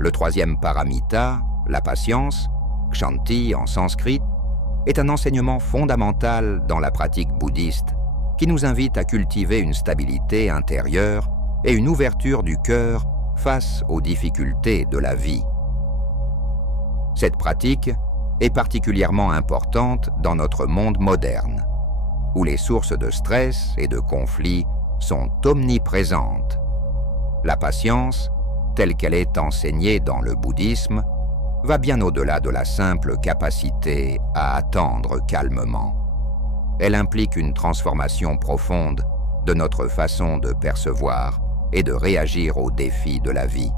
Le troisième paramita, la patience, kshanti en sanskrit, est un enseignement fondamental dans la pratique bouddhiste qui nous invite à cultiver une stabilité intérieure et une ouverture du cœur face aux difficultés de la vie. Cette pratique est particulièrement importante dans notre monde moderne, où les sources de stress et de conflits sont omniprésentes. La patience, telle qu'elle est enseignée dans le bouddhisme, va bien au-delà de la simple capacité à attendre calmement. Elle implique une transformation profonde de notre façon de percevoir et de réagir aux défis de la vie.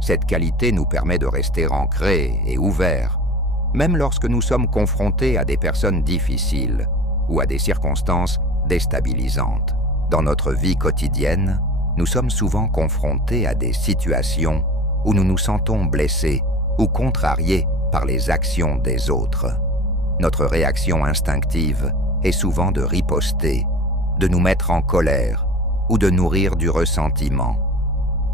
Cette qualité nous permet de rester ancrés et ouverts, même lorsque nous sommes confrontés à des personnes difficiles ou à des circonstances déstabilisantes. Dans notre vie quotidienne, nous sommes souvent confrontés à des situations où nous nous sentons blessés ou contrariés par les actions des autres. Notre réaction instinctive est souvent de riposter, de nous mettre en colère ou de nourrir du ressentiment.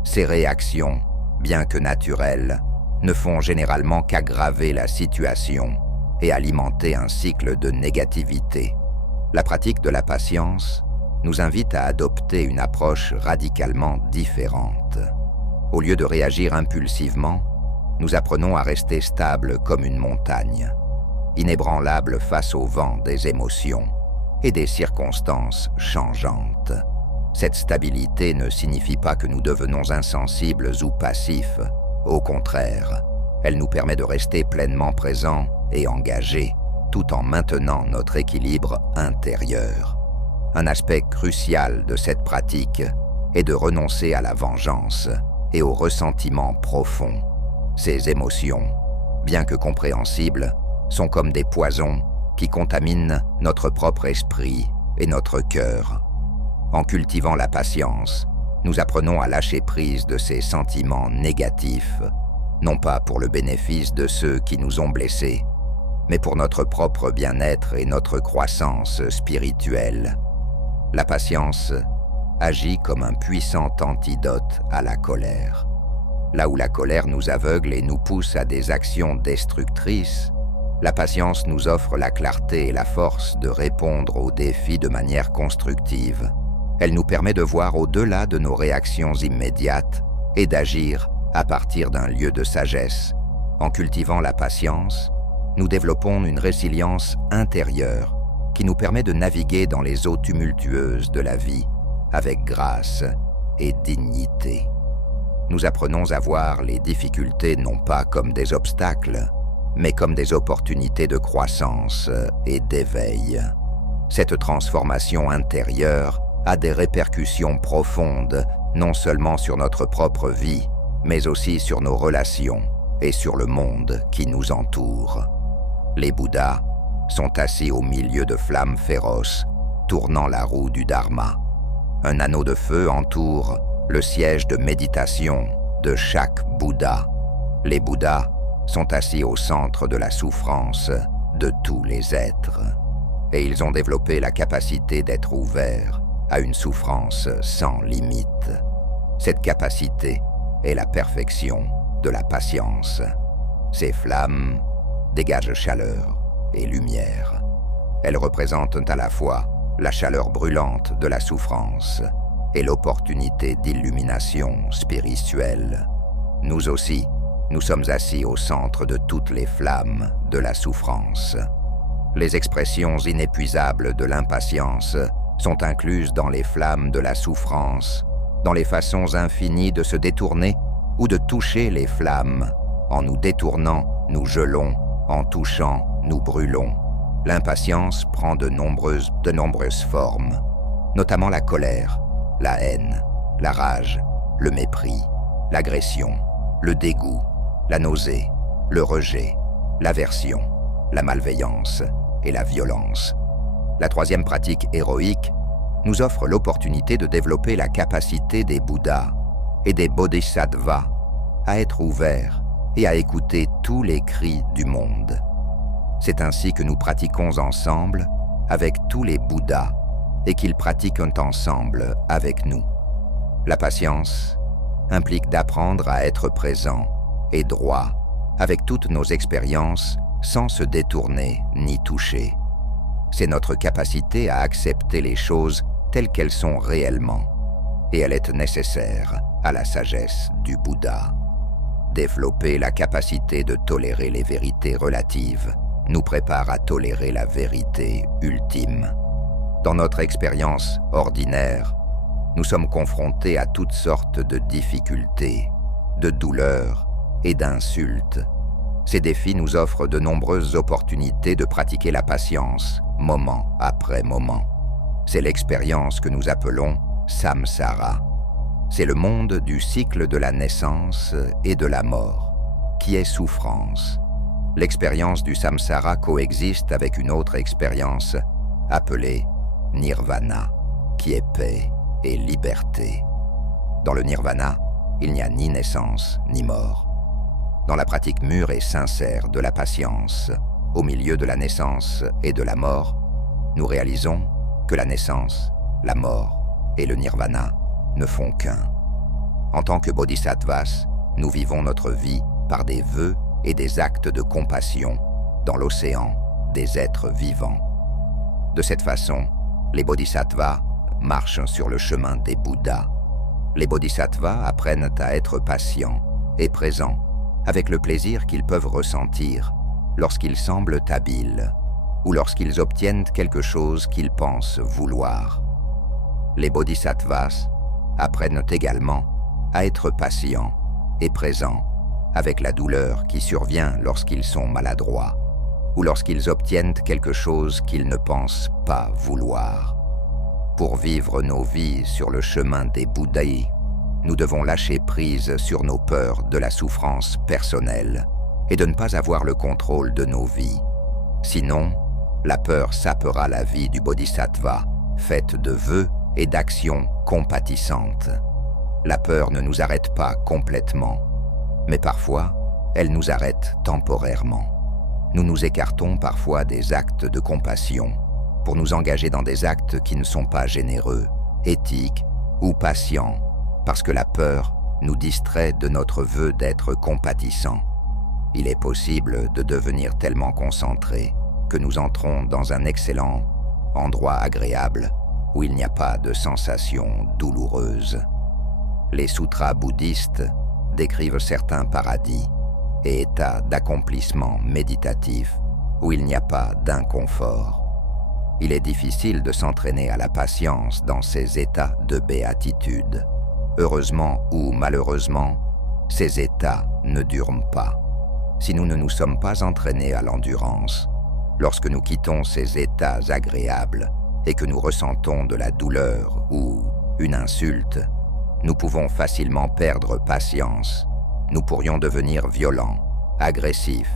Ces réactions, bien que naturelles, ne font généralement qu'aggraver la situation et alimenter un cycle de négativité. La pratique de la patience nous invite à adopter une approche radicalement différente. Au lieu de réagir impulsivement, nous apprenons à rester stables comme une montagne, inébranlables face au vent des émotions et des circonstances changeantes. Cette stabilité ne signifie pas que nous devenons insensibles ou passifs. Au contraire, elle nous permet de rester pleinement présents et engagés, tout en maintenant notre équilibre intérieur. Un aspect crucial de cette pratique est de renoncer à la vengeance et au ressentiment profond. Ces émotions, bien que compréhensibles, sont comme des poisons qui contaminent notre propre esprit et notre cœur. En cultivant la patience, nous apprenons à lâcher prise de ces sentiments négatifs, non pas pour le bénéfice de ceux qui nous ont blessés, mais pour notre propre bien-être et notre croissance spirituelle. La patience agit comme un puissant antidote à la colère. Là où la colère nous aveugle et nous pousse à des actions destructrices, la patience nous offre la clarté et la force de répondre aux défis de manière constructive. Elle nous permet de voir au-delà de nos réactions immédiates et d'agir à partir d'un lieu de sagesse. En cultivant la patience, nous développons une résilience intérieure qui nous permet de naviguer dans les eaux tumultueuses de la vie avec grâce et dignité. Nous apprenons à voir les difficultés non pas comme des obstacles, mais comme des opportunités de croissance et d'éveil. Cette transformation intérieure a des répercussions profondes, non seulement sur notre propre vie, mais aussi sur nos relations et sur le monde qui nous entoure. Les Bouddhas sont assis au milieu de flammes féroces, tournant la roue du Dharma. Un anneau de feu entoure le siège de méditation de chaque Bouddha. Les Bouddhas sont assis au centre de la souffrance de tous les êtres, et ils ont développé la capacité d'être ouverts à une souffrance sans limite. Cette capacité est la perfection de la patience. Ces flammes dégagent chaleur et lumière. Elles représentent à la fois la chaleur brûlante de la souffrance et l'opportunité d'illumination spirituelle. Nous aussi, nous sommes assis au centre de toutes les flammes de la souffrance. Les expressions inépuisables de l'impatience sont incluses dans les flammes de la souffrance, dans les façons infinies de se détourner ou de toucher les flammes. En nous détournant, nous gelons, en touchant, nous brûlons. L'impatience prend de nombreuses formes, notamment la colère, la haine, la rage, le mépris, l'agression, le dégoût, la nausée, le rejet, l'aversion, la malveillance et la violence. La troisième pratique héroïque nous offre l'opportunité de développer la capacité des Bouddhas et des Bodhisattvas à être ouverts et à écouter tous les cris du monde. C'est ainsi que nous pratiquons ensemble avec tous les Bouddhas et qu'ils pratiquent ensemble avec nous. La patience implique d'apprendre à être présent et droit, avec toutes nos expériences, sans se détourner ni toucher. C'est notre capacité à accepter les choses telles qu'elles sont réellement, et elle est nécessaire à la sagesse du Bouddha. Développer la capacité de tolérer les vérités relatives nous prépare à tolérer la vérité ultime. Dans notre expérience ordinaire, nous sommes confrontés à toutes sortes de difficultés, de douleurs et d'insultes. Ces défis nous offrent de nombreuses opportunités de pratiquer la patience, moment après moment. C'est l'expérience que nous appelons samsara. C'est le monde du cycle de la naissance et de la mort, qui est souffrance. L'expérience du samsara coexiste avec une autre expérience appelée nirvana, qui est paix et liberté. Dans le nirvana, il n'y a ni naissance ni mort. Dans la pratique mûre et sincère de la patience, au milieu de la naissance et de la mort, nous réalisons que la naissance, la mort et le nirvana ne font qu'un. En tant que bodhisattvas, nous vivons notre vie par des vœux et des actes de compassion dans l'océan des êtres vivants. De cette façon, les bodhisattvas marchent sur le chemin des Bouddhas. Les bodhisattvas apprennent à être patients et présents avec le plaisir qu'ils peuvent ressentir lorsqu'ils semblent habiles ou lorsqu'ils obtiennent quelque chose qu'ils pensent vouloir. Les bodhisattvas apprennent également à être patients et présents avec la douleur qui survient lorsqu'ils sont maladroits ou lorsqu'ils obtiennent quelque chose qu'ils ne pensent pas vouloir. Pour vivre nos vies sur le chemin des Bouddhas, nous devons lâcher prise sur nos peurs de la souffrance personnelle et de ne pas avoir le contrôle de nos vies. Sinon, la peur sapera la vie du bodhisattva, faite de vœux et d'actions compatissantes. La peur ne nous arrête pas complètement, mais parfois, elle nous arrête temporairement. Nous nous écartons parfois des actes de compassion pour nous engager dans des actes qui ne sont pas généreux, éthiques ou patients, parce que la peur nous distrait de notre vœu d'être compatissant. Il est possible de devenir tellement concentré que nous entrons dans un excellent endroit agréable où il n'y a pas de sensations douloureuses. Les sutras bouddhistes décrivent certains paradis et états d'accomplissement méditatif où il n'y a pas d'inconfort. Il est difficile de s'entraîner à la patience dans ces états de béatitude. Heureusement ou malheureusement, ces états ne durent pas. Si nous ne nous sommes pas entraînés à l'endurance, lorsque nous quittons ces états agréables et que nous ressentons de la douleur ou une insulte, nous pouvons facilement perdre patience. Nous pourrions devenir violents, agressifs,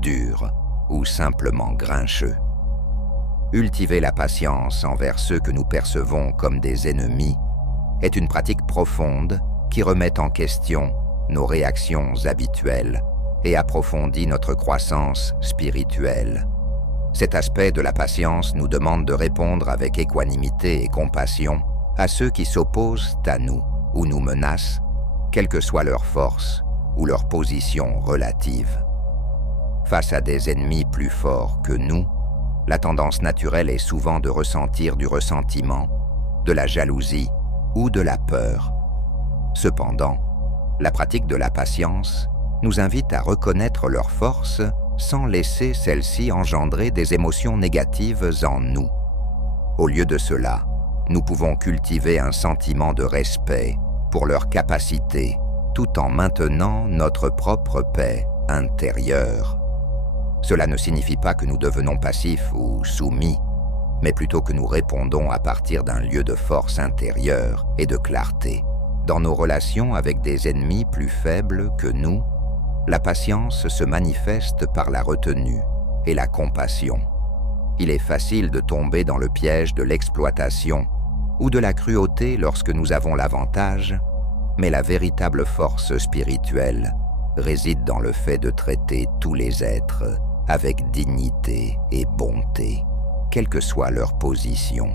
durs ou simplement grincheux. Cultiver la patience envers ceux que nous percevons comme des ennemis est une pratique profonde qui remet en question nos réactions habituelles et approfondit notre croissance spirituelle. Cet aspect de la patience nous demande de répondre avec équanimité et compassion à ceux qui s'opposent à nous ou nous menacent, quelle que soit leur force ou leur position relative. Face à des ennemis plus forts que nous, la tendance naturelle est souvent de ressentir du ressentiment, de la jalousie ou de la peur. Cependant, la pratique de la patience nous invite à reconnaître leurs forces sans laisser celles-ci engendrer des émotions négatives en nous. Au lieu de cela, nous pouvons cultiver un sentiment de respect pour leurs capacités, tout en maintenant notre propre paix intérieure. Cela ne signifie pas que nous devenons passifs ou soumis, mais plutôt que nous répondons à partir d'un lieu de force intérieure et de clarté. Dans nos relations avec des ennemis plus faibles que nous, la patience se manifeste par la retenue et la compassion. Il est facile de tomber dans le piège de l'exploitation ou de la cruauté lorsque nous avons l'avantage, mais la véritable force spirituelle réside dans le fait de traiter tous les êtres avec dignité et bonté, quelle que soit leur position.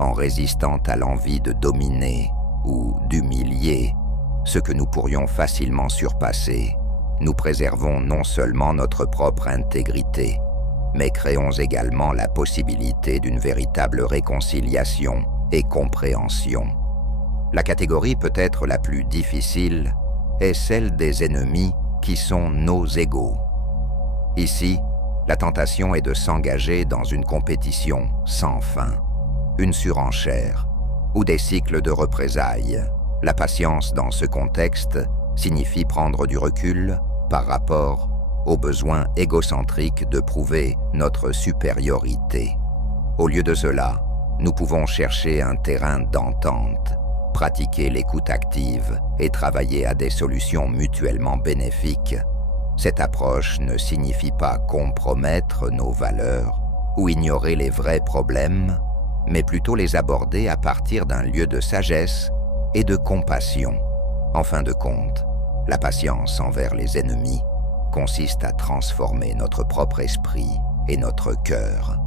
En résistant à l'envie de dominer ou d'humilier, ce que nous pourrions facilement surpasser nous préservons non seulement notre propre intégrité, mais créons également la possibilité d'une véritable réconciliation et compréhension. La catégorie peut-être la plus difficile est celle des ennemis qui sont nos égaux. Ici, la tentation est de s'engager dans une compétition sans fin, une surenchère ou des cycles de représailles. La patience dans ce contexte signifie prendre du recul par rapport au besoin égocentrique de prouver notre supériorité. Au lieu de cela, nous pouvons chercher un terrain d'entente, pratiquer l'écoute active et travailler à des solutions mutuellement bénéfiques. Cette approche ne signifie pas compromettre nos valeurs ou ignorer les vrais problèmes, mais plutôt les aborder à partir d'un lieu de sagesse et de compassion. En fin de compte, la patience envers les ennemis consiste à transformer notre propre esprit et notre cœur.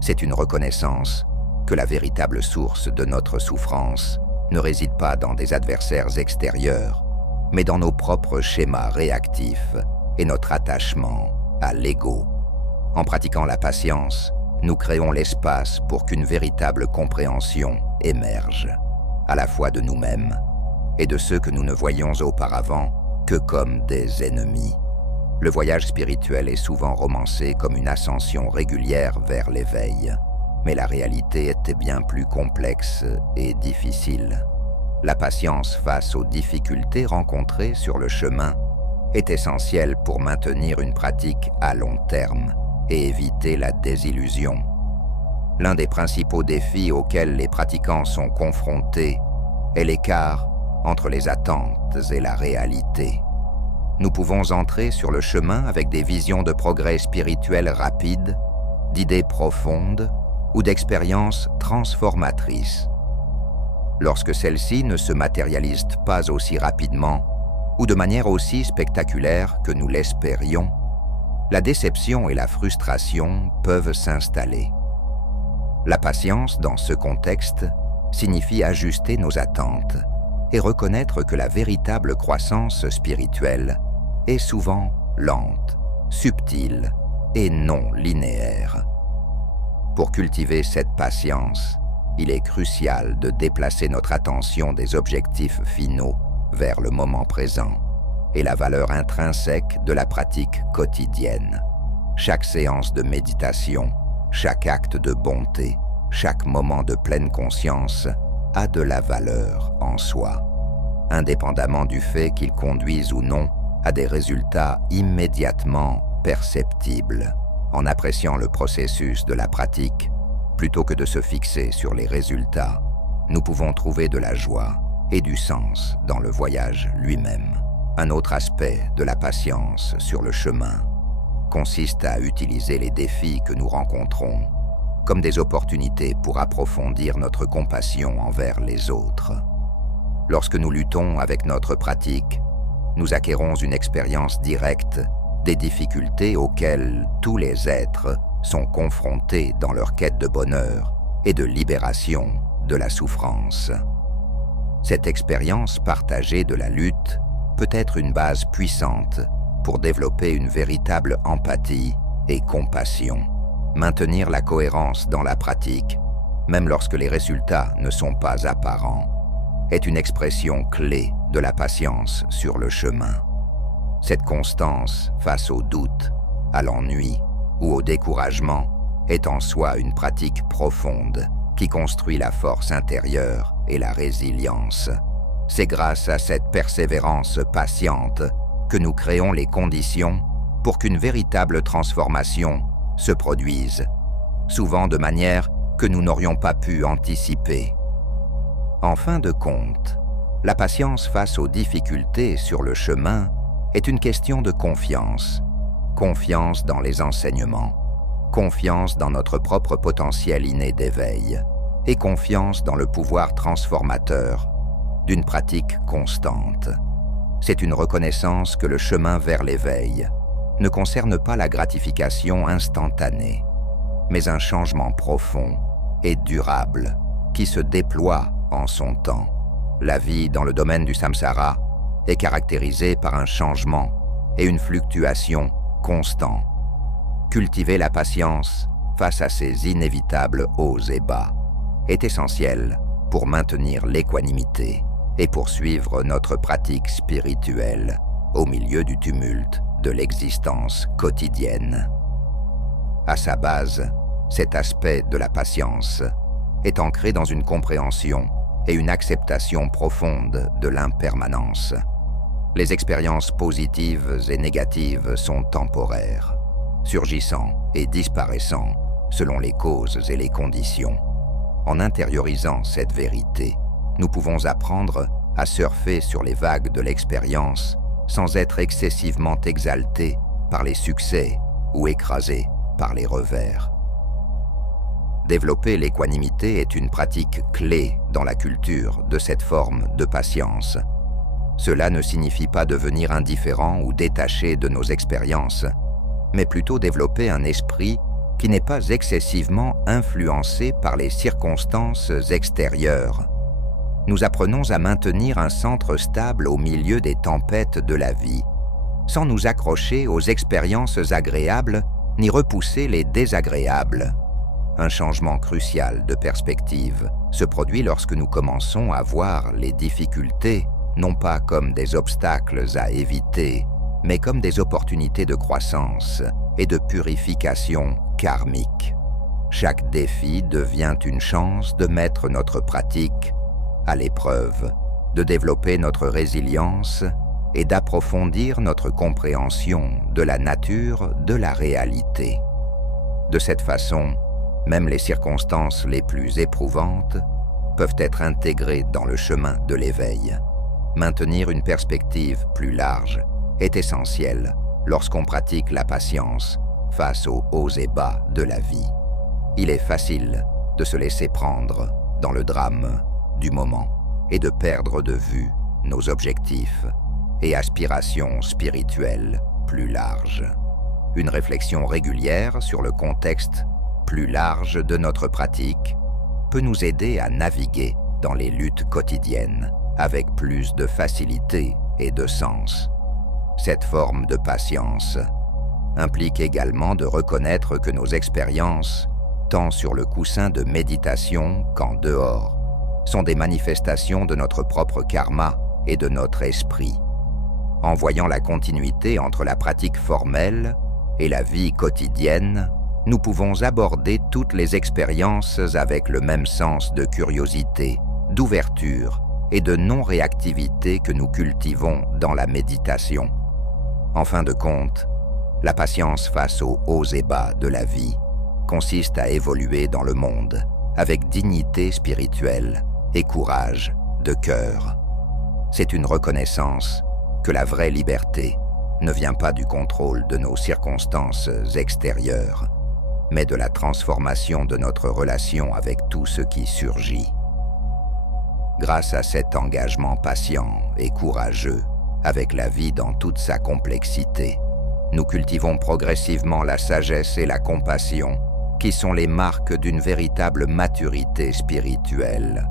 C'est une reconnaissance que la véritable source de notre souffrance ne réside pas dans des adversaires extérieurs, mais dans nos propres schémas réactifs et notre attachement à l'ego. En pratiquant la patience, nous créons l'espace pour qu'une véritable compréhension émerge, à la fois de nous-mêmes et de ceux que nous ne voyions auparavant que comme des ennemis. Le voyage spirituel est souvent romancé comme une ascension régulière vers l'éveil, mais la réalité était bien plus complexe et difficile. La patience face aux difficultés rencontrées sur le chemin est essentielle pour maintenir une pratique à long terme et éviter la désillusion. L'un des principaux défis auxquels les pratiquants sont confrontés est l'écart entre les attentes et la réalité. Nous pouvons entrer sur le chemin avec des visions de progrès spirituel rapides, d'idées profondes ou d'expériences transformatrices. Lorsque celles-ci ne se matérialisent pas aussi rapidement ou de manière aussi spectaculaire que nous l'espérions, la déception et la frustration peuvent s'installer. La patience, dans ce contexte, signifie ajuster nos attentes et reconnaître que la véritable croissance spirituelle est souvent lente, subtile et non linéaire. Pour cultiver cette patience, il est crucial de déplacer notre attention des objectifs finaux vers le moment présent et la valeur intrinsèque de la pratique quotidienne. Chaque séance de méditation, chaque acte de bonté, chaque moment de pleine conscience a de la valeur en soi, indépendamment du fait qu'il conduise ou non à des résultats immédiatement perceptibles. En appréciant le processus de la pratique, plutôt que de se fixer sur les résultats, nous pouvons trouver de la joie et du sens dans le voyage lui-même. Un autre aspect de la patience sur le chemin consiste à utiliser les défis que nous rencontrons comme des opportunités pour approfondir notre compassion envers les autres. Lorsque nous luttons avec notre pratique, nous acquérons une expérience directe des difficultés auxquelles tous les êtres sont confrontés dans leur quête de bonheur et de libération de la souffrance. Cette expérience partagée de la lutte peut être une base puissante pour développer une véritable empathie et compassion. Maintenir la cohérence dans la pratique, même lorsque les résultats ne sont pas apparents, est une expression clé de la patience sur le chemin. Cette constance face au doute, à l'ennui ou au découragement est en soi une pratique profonde qui construit la force intérieure et la résilience. C'est grâce à cette persévérance patiente que nous créons les conditions pour qu'une véritable transformation se produise, souvent de manière que nous n'aurions pas pu anticiper. En fin de compte, la patience face aux difficultés sur le chemin est une question de confiance. Confiance dans les enseignements, confiance dans notre propre potentiel inné d'éveil et confiance dans le pouvoir transformateur d'une pratique constante. C'est une reconnaissance que le chemin vers l'éveil ne concerne pas la gratification instantanée, mais un changement profond et durable qui se déploie en son temps. La vie dans le domaine du samsara est caractérisée par un changement et une fluctuation constante. Cultiver la patience face à ces inévitables hauts et bas est essentiel pour maintenir l'équanimité et poursuivre notre pratique spirituelle au milieu du tumulte de l'existence quotidienne. À sa base, cet aspect de la patience est ancré dans une compréhension et une acceptation profonde de l'impermanence. Les expériences positives et négatives sont temporaires, surgissant et disparaissant selon les causes et les conditions. En intériorisant cette vérité, nous pouvons apprendre à surfer sur les vagues de l'expérience sans être excessivement exaltés par les succès ou écrasés par les revers. Développer l'équanimité est une pratique clé dans la culture de cette forme de patience. Cela ne signifie pas devenir indifférent ou détaché de nos expériences, mais plutôt développer un esprit qui n'est pas excessivement influencé par les circonstances extérieures. Nous apprenons à maintenir un centre stable au milieu des tempêtes de la vie, sans nous accrocher aux expériences agréables ni repousser les désagréables. Un changement crucial de perspective se produit lorsque nous commençons à voir les difficultés non pas comme des obstacles à éviter, mais comme des opportunités de croissance et de purification karmique. Chaque défi devient une chance de mettre notre pratique à l'épreuve, de développer notre résilience et d'approfondir notre compréhension de la nature de la réalité. De cette façon, même les circonstances les plus éprouvantes peuvent être intégrées dans le chemin de l'éveil. Maintenir une perspective plus large est essentiel lorsqu'on pratique la patience face aux hauts et bas de la vie. Il est facile de se laisser prendre dans le drame du moment et de perdre de vue nos objectifs et aspirations spirituelles plus larges. Une réflexion régulière sur le contexte plus large de notre pratique peut nous aider à naviguer dans les luttes quotidiennes avec plus de facilité et de sens. Cette forme de patience implique également de reconnaître que nos expériences, tant sur le coussin de méditation qu'en dehors, sont des manifestations de notre propre karma et de notre esprit. En voyant la continuité entre la pratique formelle et la vie quotidienne, nous pouvons aborder toutes les expériences avec le même sens de curiosité, d'ouverture et de non-réactivité que nous cultivons dans la méditation. En fin de compte, la patience face aux hauts et bas de la vie consiste à évoluer dans le monde avec dignité spirituelle et courage de cœur. C'est une reconnaissance que la vraie liberté ne vient pas du contrôle de nos circonstances extérieures, mais de la transformation de notre relation avec tout ce qui surgit. Grâce à cet engagement patient et courageux avec la vie dans toute sa complexité, nous cultivons progressivement la sagesse et la compassion qui sont les marques d'une véritable maturité spirituelle.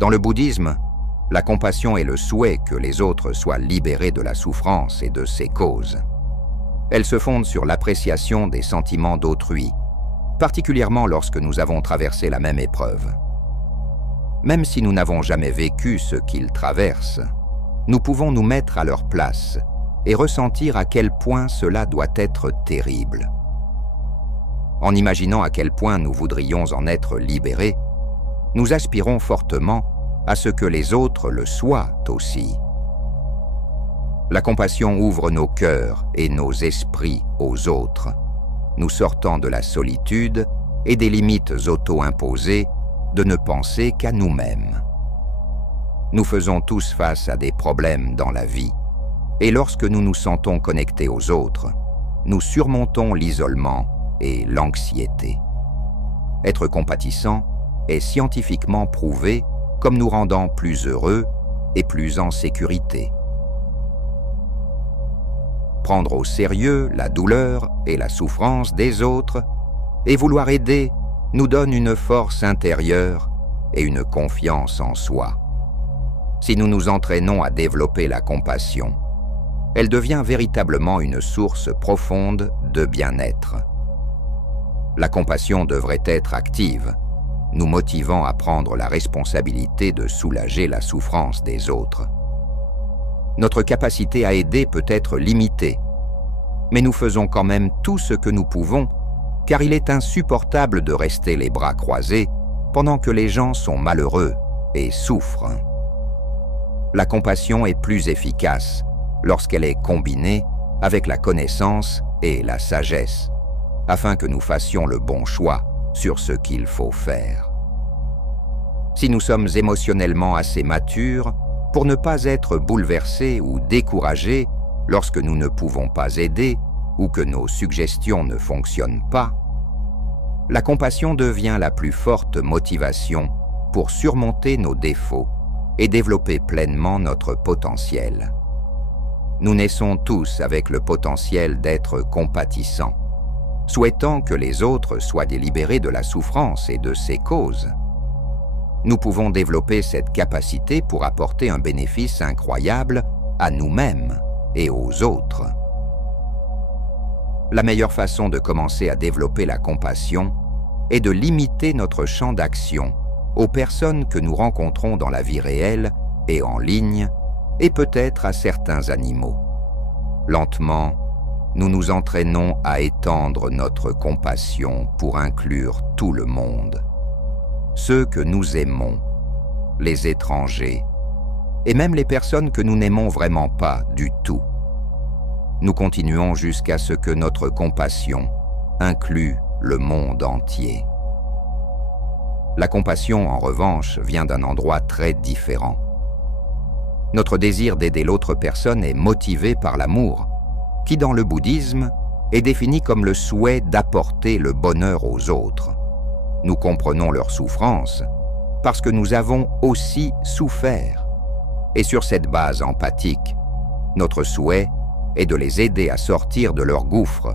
Dans le bouddhisme, la compassion est le souhait que les autres soient libérés de la souffrance et de ses causes. Elle se fonde sur l'appréciation des sentiments d'autrui, particulièrement lorsque nous avons traversé la même épreuve. Même si nous n'avons jamais vécu ce qu'ils traversent, nous pouvons nous mettre à leur place et ressentir à quel point cela doit être terrible. En imaginant à quel point nous voudrions en être libérés, nous aspirons fortement à ce que les autres le soient aussi. La compassion ouvre nos cœurs et nos esprits aux autres, nous sortant de la solitude et des limites auto-imposées de ne penser qu'à nous-mêmes. Nous faisons tous face à des problèmes dans la vie, et lorsque nous nous sentons connectés aux autres, nous surmontons l'isolement et l'anxiété. Être compatissant est scientifiquement prouvé comme nous rendant plus heureux et plus en sécurité. prendre au sérieux la douleur et la souffrance des autres et vouloir aider nous donne une force intérieure et une confiance en soi. Si nous nous entraînons à développer la compassion, elle devient véritablement une source profonde de bien-être. La compassion devrait être active, nous motivant à prendre la responsabilité de soulager la souffrance des autres. Notre capacité à aider peut être limitée, mais nous faisons quand même tout ce que nous pouvons, car il est insupportable de rester les bras croisés pendant que les gens sont malheureux et souffrent. La compassion est plus efficace lorsqu'elle est combinée avec la connaissance et la sagesse, afin que nous fassions le bon choix sur ce qu'il faut faire. Si nous sommes émotionnellement assez matures pour ne pas être bouleversés ou découragés lorsque nous ne pouvons pas aider ou que nos suggestions ne fonctionnent pas, la compassion devient la plus forte motivation pour surmonter nos défauts et développer pleinement notre potentiel. Nous naissons tous avec le potentiel d'être compatissants, souhaitant que les autres soient délibérés de la souffrance et de ses causes. Nous pouvons développer cette capacité pour apporter un bénéfice incroyable à nous-mêmes et aux autres. La meilleure façon de commencer à développer la compassion est de limiter notre champ d'action aux personnes que nous rencontrons dans la vie réelle et en ligne, et peut-être à certains animaux. Lentement, nous nous entraînons à étendre notre compassion pour inclure tout le monde. Ceux que nous aimons, les étrangers, et même les personnes que nous n'aimons vraiment pas du tout. Nous continuons jusqu'à ce que notre compassion inclue le monde entier. La compassion, en revanche, vient d'un endroit très différent. Notre désir d'aider l'autre personne est motivé par l'amour, qui dans le bouddhisme est défini comme le souhait d'apporter le bonheur aux autres. Nous comprenons leur souffrance parce que nous avons aussi souffert. Et sur cette base empathique, notre souhait est de les aider à sortir de leur gouffre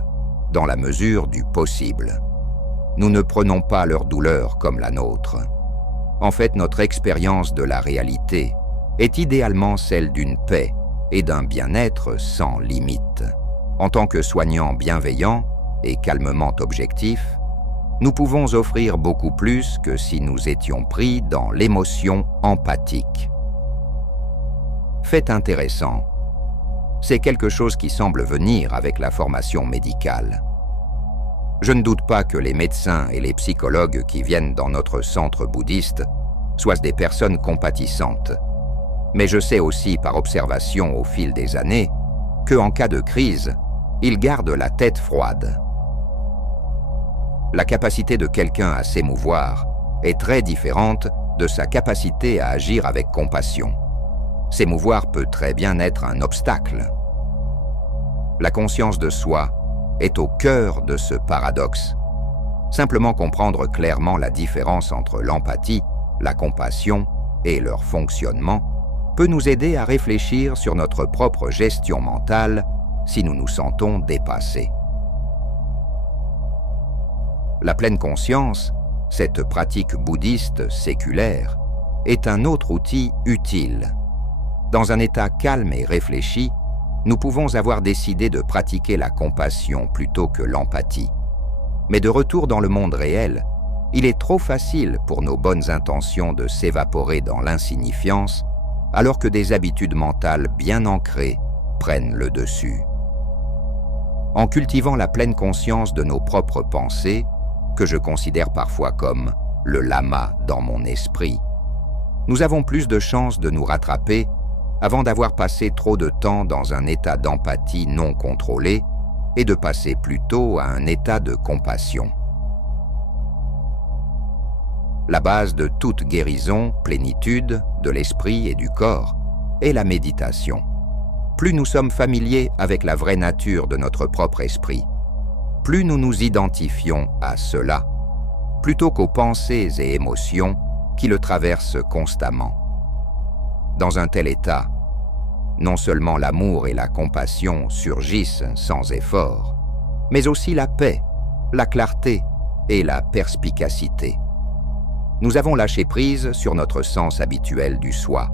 dans la mesure du possible. Nous ne prenons pas leur douleur comme la nôtre. En fait, notre expérience de la réalité est idéalement celle d'une paix et d'un bien-être sans limite. En tant que soignants bienveillants et calmement objectifs, nous pouvons offrir beaucoup plus que si nous étions pris dans l'émotion empathique. Fait intéressant, c'est quelque chose qui semble venir avec la formation médicale. Je ne doute pas que les médecins et les psychologues qui viennent dans notre centre bouddhiste soient des personnes compatissantes. Mais je sais aussi par observation au fil des années qu'en cas de crise, ils gardent la tête froide. La capacité de quelqu'un à s'émouvoir est très différente de sa capacité à agir avec compassion. S'émouvoir peut très bien être un obstacle. La conscience de soi est au cœur de ce paradoxe. Simplement comprendre clairement la différence entre l'empathie, la compassion et leur fonctionnement peut nous aider à réfléchir sur notre propre gestion mentale si nous nous sentons dépassés. La pleine conscience, cette pratique bouddhiste séculaire, est un autre outil utile. Dans un état calme et réfléchi, nous pouvons avoir décidé de pratiquer la compassion plutôt que l'empathie. Mais de retour dans le monde réel, il est trop facile pour nos bonnes intentions de s'évaporer dans l'insignifiance, alors que des habitudes mentales bien ancrées prennent le dessus. En cultivant la pleine conscience de nos propres pensées, que je considère parfois comme le lama dans mon esprit, nous avons plus de chances de nous rattraper avant d'avoir passé trop de temps dans un état d'empathie non contrôlé et de passer plutôt à un état de compassion. La base de toute guérison, plénitude de l'esprit et du corps est la méditation. Plus nous sommes familiers avec la vraie nature de notre propre esprit, plus nous nous identifions à cela, plutôt qu'aux pensées et émotions qui le traversent constamment. Dans un tel état, non seulement l'amour et la compassion surgissent sans effort, mais aussi la paix, la clarté et la perspicacité. Nous avons lâché prise sur notre sens habituel du soi,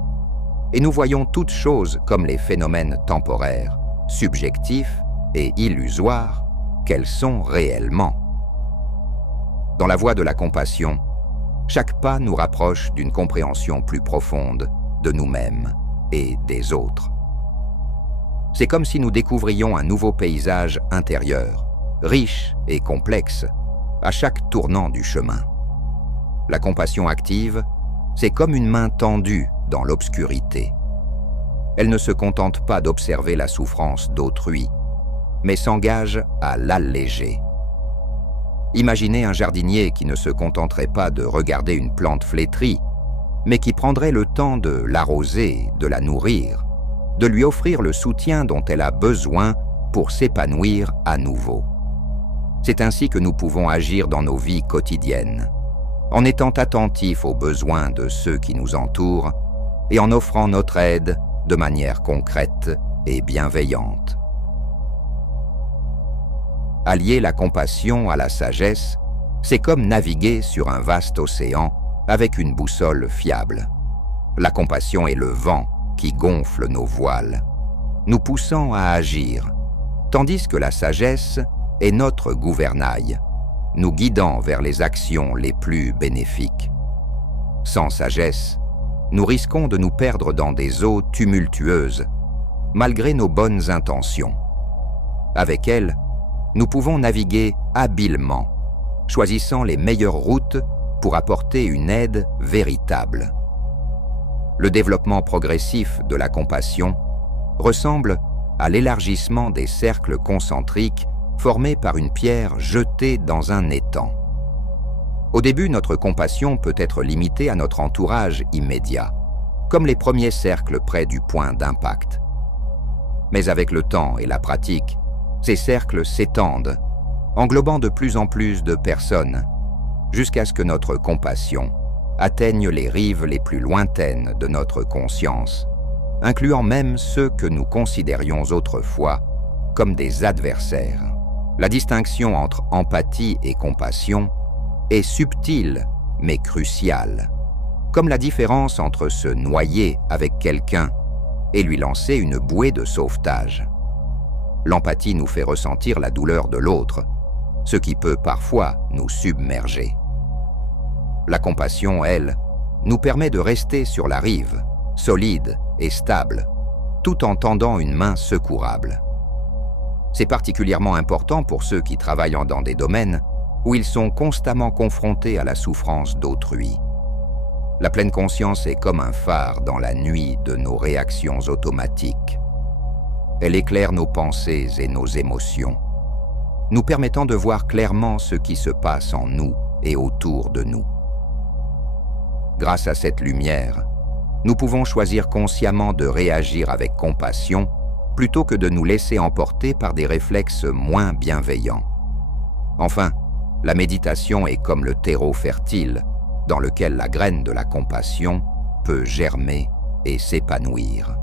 et nous voyons toutes choses comme les phénomènes temporaires, subjectifs et illusoires qu'elles sont réellement. Dans la voie de la compassion, chaque pas nous rapproche d'une compréhension plus profonde de nous-mêmes et des autres. C'est comme si nous découvrions un nouveau paysage intérieur, riche et complexe, à chaque tournant du chemin. La compassion active, c'est comme une main tendue dans l'obscurité. Elle ne se contente pas d'observer la souffrance d'autrui, mais s'engage à l'alléger. Imaginez un jardinier qui ne se contenterait pas de regarder une plante flétrie, mais qui prendrait le temps de l'arroser, de la nourrir, de lui offrir le soutien dont elle a besoin pour s'épanouir à nouveau. C'est ainsi que nous pouvons agir dans nos vies quotidiennes, en étant attentifs aux besoins de ceux qui nous entourent et en offrant notre aide de manière concrète et bienveillante. Allier la compassion à la sagesse, c'est comme naviguer sur un vaste océan avec une boussole fiable. La compassion est le vent qui gonfle nos voiles, nous poussant à agir, tandis que la sagesse est notre gouvernail, nous guidant vers les actions les plus bénéfiques. Sans sagesse, nous risquons de nous perdre dans des eaux tumultueuses, malgré nos bonnes intentions. Avec elle, nous pouvons naviguer habilement, choisissant les meilleures routes pour apporter une aide véritable. Le développement progressif de la compassion ressemble à l'élargissement des cercles concentriques formés par une pierre jetée dans un étang. Au début, notre compassion peut être limitée à notre entourage immédiat, comme les premiers cercles près du point d'impact. Mais avec le temps et la pratique, ces cercles s'étendent, englobant de plus en plus de personnes, jusqu'à ce que notre compassion atteigne les rives les plus lointaines de notre conscience, incluant même ceux que nous considérions autrefois comme des adversaires. La distinction entre empathie et compassion est subtile mais cruciale, comme la différence entre se noyer avec quelqu'un et lui lancer une bouée de sauvetage. L'empathie nous fait ressentir la douleur de l'autre, ce qui peut parfois nous submerger. La compassion, elle, nous permet de rester sur la rive, solide et stable, tout en tendant une main secourable. C'est particulièrement important pour ceux qui travaillent dans des domaines où ils sont constamment confrontés à la souffrance d'autrui. La pleine conscience est comme un phare dans la nuit de nos réactions automatiques. Elle éclaire nos pensées et nos émotions, nous permettant de voir clairement ce qui se passe en nous et autour de nous. Grâce à cette lumière, nous pouvons choisir consciemment de réagir avec compassion plutôt que de nous laisser emporter par des réflexes moins bienveillants. Enfin, la méditation est comme le terreau fertile dans lequel la graine de la compassion peut germer et s'épanouir.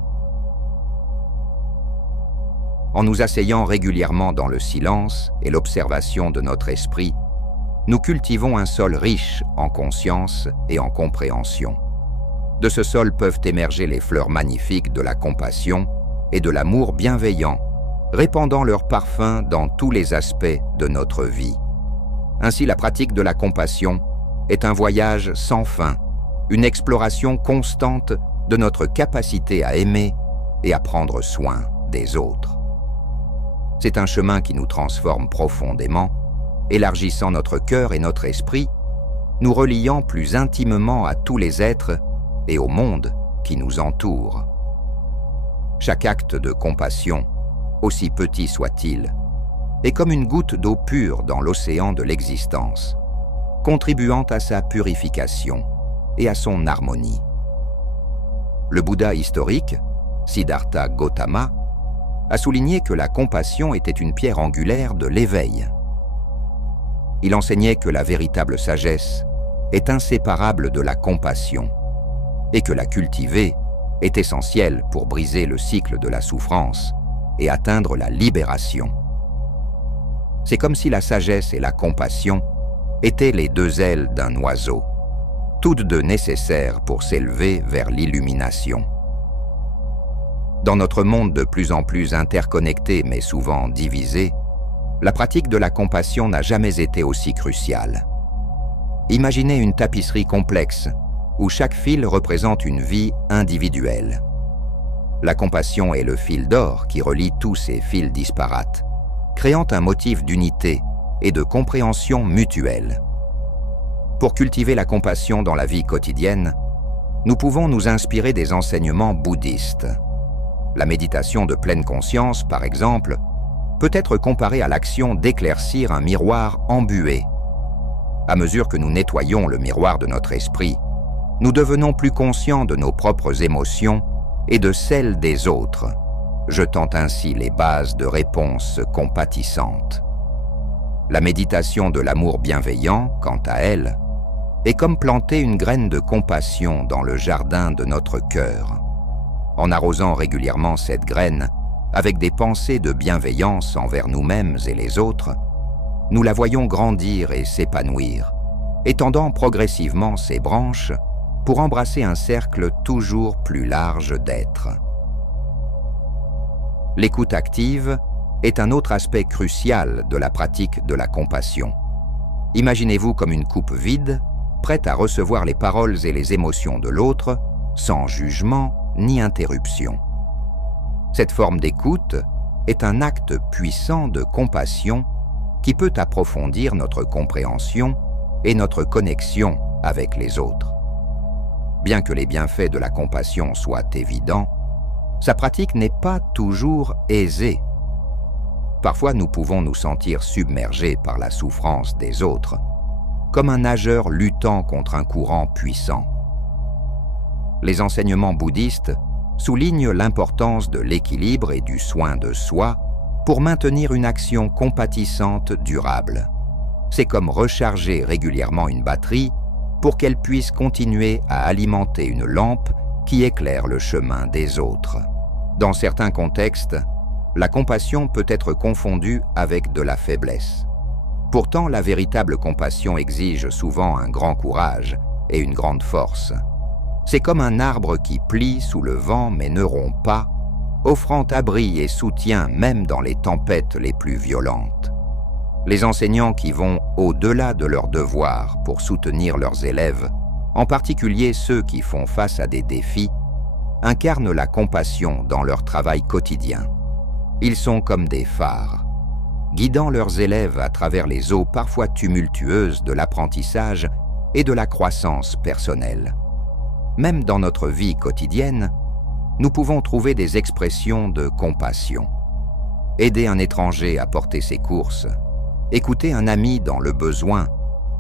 En nous asseyant régulièrement dans le silence et l'observation de notre esprit, nous cultivons un sol riche en conscience et en compréhension. De ce sol peuvent émerger les fleurs magnifiques de la compassion et de l'amour bienveillant, répandant leur parfum dans tous les aspects de notre vie. Ainsi, la pratique de la compassion est un voyage sans fin, une exploration constante de notre capacité à aimer et à prendre soin des autres. C'est un chemin qui nous transforme profondément, élargissant notre cœur et notre esprit, nous reliant plus intimement à tous les êtres et au monde qui nous entoure. Chaque acte de compassion, aussi petit soit-il, est comme une goutte d'eau pure dans l'océan de l'existence, contribuant à sa purification et à son harmonie. Le Bouddha historique, Siddhartha Gautama, a souligné que la compassion était une pierre angulaire de l'éveil. Il enseignait que la véritable sagesse est inséparable de la compassion et que la cultiver est essentielle pour briser le cycle de la souffrance et atteindre la libération. C'est comme si la sagesse et la compassion étaient les deux ailes d'un oiseau, toutes deux nécessaires pour s'élever vers l'illumination. Dans notre monde de plus en plus interconnecté mais souvent divisé, la pratique de la compassion n'a jamais été aussi cruciale. Imaginez une tapisserie complexe où chaque fil représente une vie individuelle. La compassion est le fil d'or qui relie tous ces fils disparates, créant un motif d'unité et de compréhension mutuelle. Pour cultiver la compassion dans la vie quotidienne, nous pouvons nous inspirer des enseignements bouddhistes. La méditation de pleine conscience, par exemple, peut être comparée à l'action d'éclaircir un miroir embué. À mesure que nous nettoyons le miroir de notre esprit, nous devenons plus conscients de nos propres émotions et de celles des autres, jetant ainsi les bases de réponses compatissantes. La méditation de l'amour bienveillant, quant à elle, est comme planter une graine de compassion dans le jardin de notre cœur. En arrosant régulièrement cette graine avec des pensées de bienveillance envers nous-mêmes et les autres, nous la voyons grandir et s'épanouir, étendant progressivement ses branches pour embrasser un cercle toujours plus large d'êtres. L'écoute active est un autre aspect crucial de la pratique de la compassion. Imaginez-vous comme une coupe vide, prête à recevoir les paroles et les émotions de l'autre, sans jugement ni interruption. Cette forme d'écoute est un acte puissant de compassion qui peut approfondir notre compréhension et notre connexion avec les autres. Bien que les bienfaits de la compassion soient évidents, sa pratique n'est pas toujours aisée. Parfois, nous pouvons nous sentir submergés par la souffrance des autres, comme un nageur luttant contre un courant puissant. Les enseignements bouddhistes soulignent l'importance de l'équilibre et du soin de soi pour maintenir une action compatissante durable. C'est comme recharger régulièrement une batterie pour qu'elle puisse continuer à alimenter une lampe qui éclaire le chemin des autres. Dans certains contextes, la compassion peut être confondue avec de la faiblesse. Pourtant, la véritable compassion exige souvent un grand courage et une grande force. C'est comme un arbre qui plie sous le vent mais ne rompt pas, offrant abri et soutien même dans les tempêtes les plus violentes. Les enseignants qui vont au-delà de leurs devoirs pour soutenir leurs élèves, en particulier ceux qui font face à des défis, incarnent la compassion dans leur travail quotidien. Ils sont comme des phares, guidant leurs élèves à travers les eaux parfois tumultueuses de l'apprentissage et de la croissance personnelle. Même dans notre vie quotidienne, nous pouvons trouver des expressions de compassion. Aider un étranger à porter ses courses, écouter un ami dans le besoin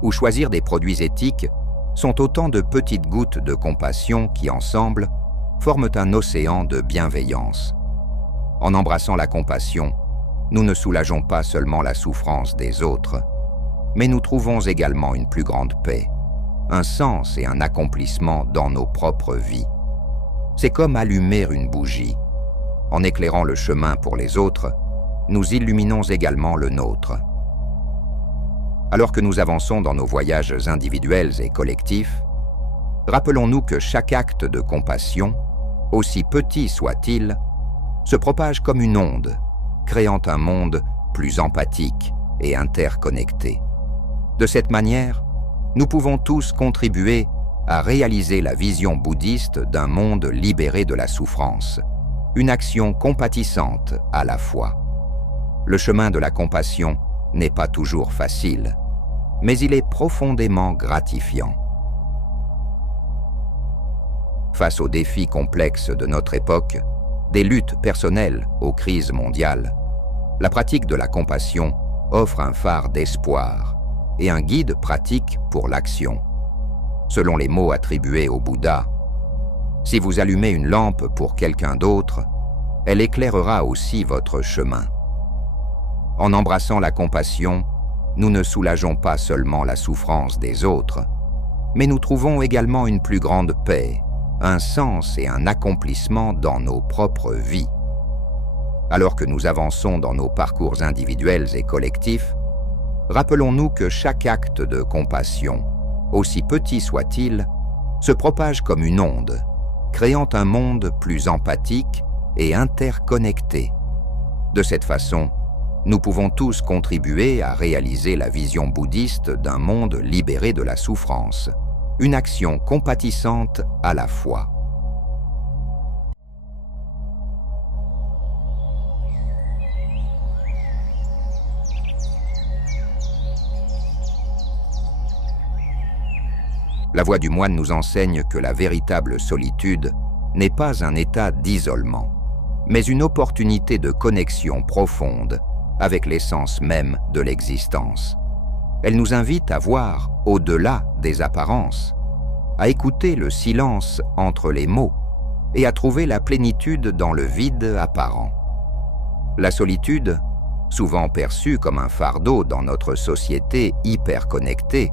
ou choisir des produits éthiques sont autant de petites gouttes de compassion qui, ensemble, forment un océan de bienveillance. En embrassant la compassion, nous ne soulageons pas seulement la souffrance des autres, mais nous trouvons également une plus grande paix, un sens et un accomplissement dans nos propres vies. C'est comme allumer une bougie. En éclairant le chemin pour les autres, nous illuminons également le nôtre. Alors que nous avançons dans nos voyages individuels et collectifs, rappelons-nous que chaque acte de compassion, aussi petit soit-il, se propage comme une onde, créant un monde plus empathique et interconnecté. De cette manière, nous pouvons tous contribuer à réaliser la vision bouddhiste d'un monde libéré de la souffrance, une action compatissante à la fois. Le chemin de la compassion n'est pas toujours facile, mais il est profondément gratifiant. Face aux défis complexes de notre époque, des luttes personnelles aux crises mondiales, la pratique de la compassion offre un phare d'espoir et un guide pratique pour l'action. Selon les mots attribués au Bouddha, si vous allumez une lampe pour quelqu'un d'autre, elle éclairera aussi votre chemin. En embrassant la compassion, nous ne soulageons pas seulement la souffrance des autres, mais nous trouvons également une plus grande paix, un sens et un accomplissement dans nos propres vies. Alors que nous avançons dans nos parcours individuels et collectifs, rappelons-nous que chaque acte de compassion, aussi petit soit-il, se propage comme une onde, créant un monde plus empathique et interconnecté. De cette façon, nous pouvons tous contribuer à réaliser la vision bouddhiste d'un monde libéré de la souffrance, une action compatissante à la fois. La voix du moine nous enseigne que la véritable solitude n'est pas un état d'isolement, mais une opportunité de connexion profonde avec l'essence même de l'existence. Elle nous invite à voir au-delà des apparences, à écouter le silence entre les mots et à trouver la plénitude dans le vide apparent. La solitude, souvent perçue comme un fardeau dans notre société hyper connectée,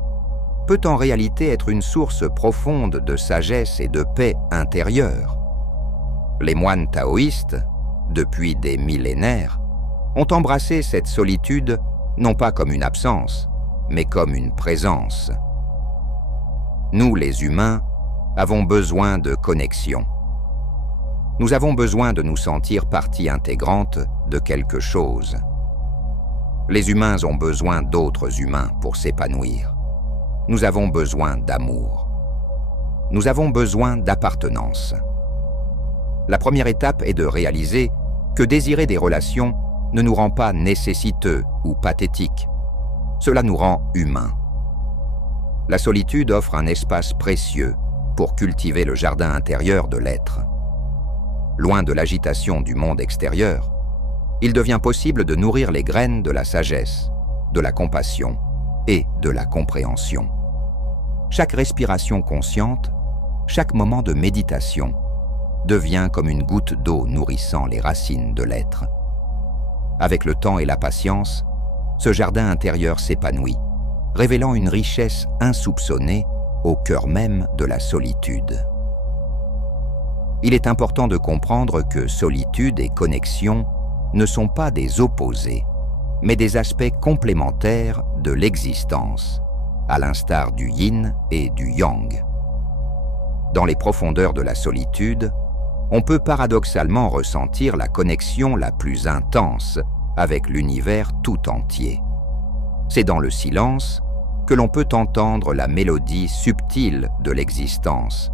peut en réalité être une source profonde de sagesse et de paix intérieure. Les moines taoïstes, depuis des millénaires, ont embrassé cette solitude non pas comme une absence, mais comme une présence. Nous, les humains, avons besoin de connexion. Nous avons besoin de nous sentir partie intégrante de quelque chose. Les humains ont besoin d'autres humains pour s'épanouir. Nous avons besoin d'amour. Nous avons besoin d'appartenance. La première étape est de réaliser que désirer des relations ne nous rend pas nécessiteux ou pathétiques. Cela nous rend humains. La solitude offre un espace précieux pour cultiver le jardin intérieur de l'être. Loin de l'agitation du monde extérieur, il devient possible de nourrir les graines de la sagesse, de la compassion et de la compréhension. Chaque respiration consciente, chaque moment de méditation devient comme une goutte d'eau nourrissant les racines de l'être. Avec le temps et la patience, ce jardin intérieur s'épanouit, révélant une richesse insoupçonnée au cœur même de la solitude. Il est important de comprendre que solitude et connexion ne sont pas des opposés, mais des aspects complémentaires de l'existence, à l'instar du yin et du yang. Dans les profondeurs de la solitude, on peut paradoxalement ressentir la connexion la plus intense avec l'univers tout entier. C'est dans le silence que l'on peut entendre la mélodie subtile de l'existence,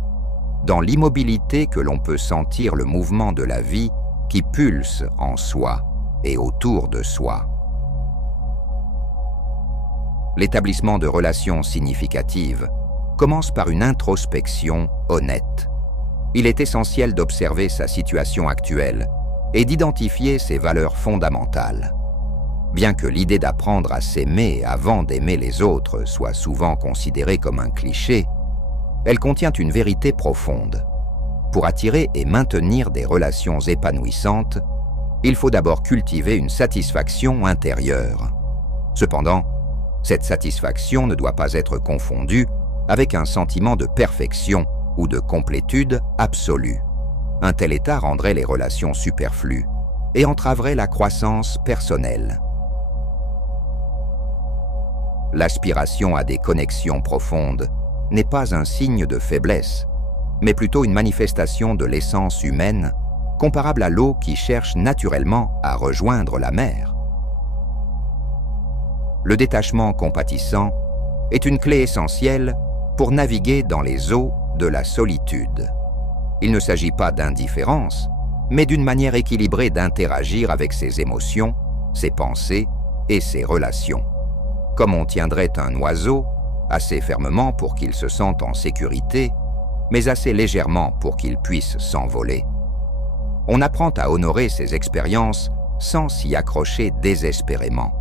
dans l'immobilité que l'on peut sentir le mouvement de la vie qui pulse en soi et autour de soi. L'établissement de relations significatives commence par une introspection honnête. Il est essentiel d'observer sa situation actuelle et d'identifier ses valeurs fondamentales. Bien que l'idée d'apprendre à s'aimer avant d'aimer les autres soit souvent considérée comme un cliché, elle contient une vérité profonde. Pour attirer et maintenir des relations épanouissantes, il faut d'abord cultiver une satisfaction intérieure. Cependant, cette satisfaction ne doit pas être confondue avec un sentiment de perfection ou de complétude absolue. Un tel état rendrait les relations superflues et entraverait la croissance personnelle. L'aspiration à des connexions profondes n'est pas un signe de faiblesse, mais plutôt une manifestation de l'essence humaine, comparable à l'eau qui cherche naturellement à rejoindre la mer. Le détachement compatissant est une clé essentielle pour naviguer dans les eaux de la solitude. Il ne s'agit pas d'indifférence, mais d'une manière équilibrée d'interagir avec ses émotions, ses pensées et ses relations. Comme on tiendrait un oiseau, assez fermement pour qu'il se sente en sécurité, mais assez légèrement pour qu'il puisse s'envoler. On apprend à honorer ses expériences sans s'y accrocher désespérément.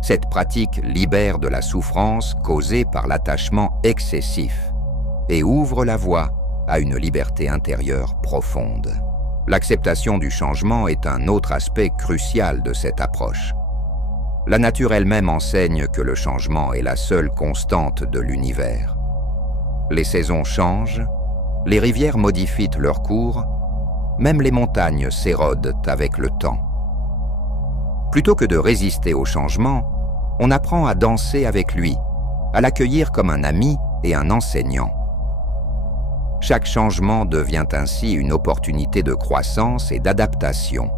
Cette pratique libère de la souffrance causée par l'attachement excessif et ouvre la voie à une liberté intérieure profonde. L'acceptation du changement est un autre aspect crucial de cette approche. La nature elle-même enseigne que le changement est la seule constante de l'univers. Les saisons changent, Les rivières modifient leur cours, même les montagnes s'érodent avec le temps. Plutôt que de résister au changement, on apprend à danser avec lui, à l'accueillir comme un ami et un enseignant. Chaque changement devient ainsi une opportunité de croissance et d'adaptation.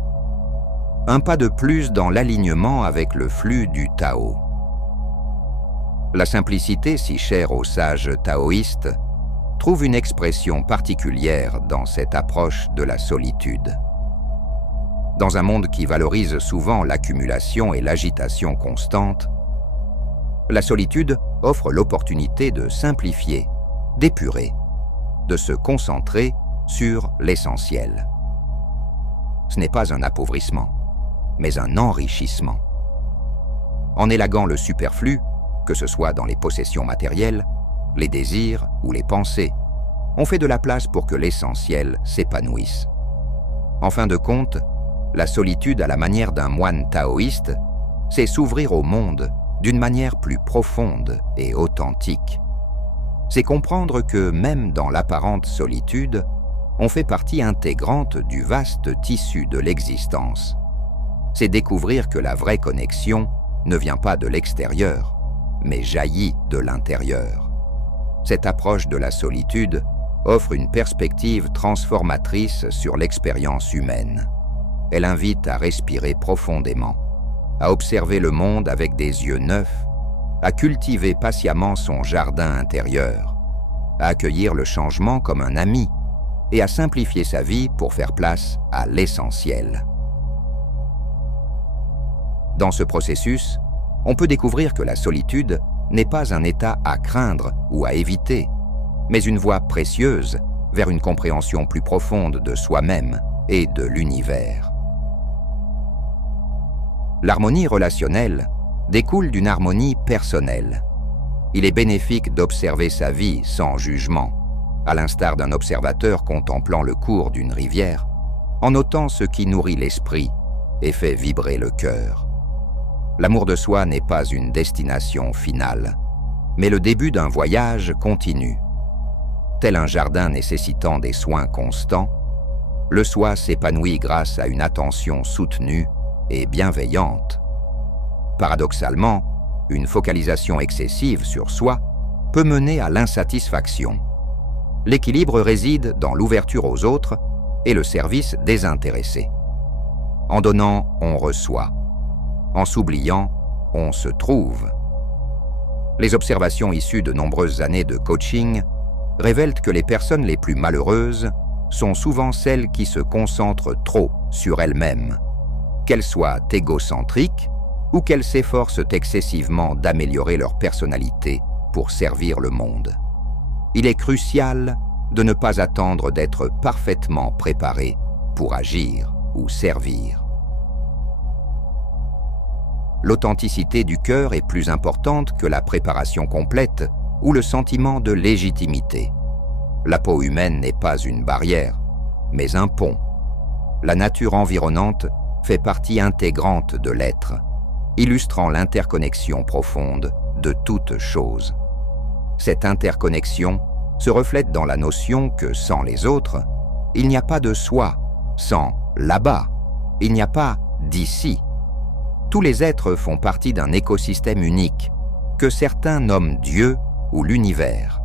Un pas de plus dans l'alignement avec le flux du Tao. La simplicité si chère aux sages taoïstes trouve une expression particulière dans cette approche de la solitude. Dans un monde qui valorise souvent l'accumulation et l'agitation constante, la solitude offre l'opportunité de simplifier, d'épurer, de se concentrer sur l'essentiel. Ce n'est pas un appauvrissement, mais un enrichissement. En élaguant le superflu, que ce soit dans les possessions matérielles, les désirs ou les pensées, on fait de la place pour que l'essentiel s'épanouisse. En fin de compte, la solitude à la manière d'un moine taoïste, c'est s'ouvrir au monde d'une manière plus profonde et authentique. C'est comprendre que même dans l'apparente solitude, on fait partie intégrante du vaste tissu de l'existence. C'est découvrir que la vraie connexion ne vient pas de l'extérieur, mais jaillit de l'intérieur. Cette approche de la solitude offre une perspective transformatrice sur l'expérience humaine. Elle invite à respirer profondément, à observer le monde avec des yeux neufs, à cultiver patiemment son jardin intérieur, à accueillir le changement comme un ami et à simplifier sa vie pour faire place à l'essentiel. Dans ce processus, on peut découvrir que la solitude n'est pas un état à craindre ou à éviter, mais une voie précieuse vers une compréhension plus profonde de soi-même et de l'univers. L'harmonie relationnelle découle d'une harmonie personnelle. Il est bénéfique d'observer sa vie sans jugement, à l'instar d'un observateur contemplant le cours d'une rivière, en notant ce qui nourrit l'esprit et fait vibrer le cœur. L'amour de soi n'est pas une destination finale, mais le début d'un voyage continu. Tel un jardin nécessitant des soins constants, le soi s'épanouit grâce à une attention soutenue et bienveillante. Paradoxalement, une focalisation excessive sur soi peut mener à l'insatisfaction. L'équilibre réside dans l'ouverture aux autres et le service désintéressé. En donnant, on reçoit. En s'oubliant, on se trouve. Les observations issues de nombreuses années de coaching révèlent que les personnes les plus malheureuses sont souvent celles qui se concentrent trop sur elles-mêmes, qu'elles soient égocentriques ou qu'elles s'efforcent excessivement d'améliorer leur personnalité pour servir le monde. Il est crucial de ne pas attendre d'être parfaitement préparé pour agir ou servir. L'authenticité du cœur est plus importante que la préparation complète ou le sentiment de légitimité. La peau humaine n'est pas une barrière, mais un pont. La nature environnante fait partie intégrante de l'être, illustrant l'interconnexion profonde de toute chose. Cette interconnexion se reflète dans la notion que sans les autres, il n'y a pas de soi, sans là-bas, il n'y a pas d'ici. Tous les êtres font partie d'un écosystème unique, que certains nomment Dieu ou l'univers.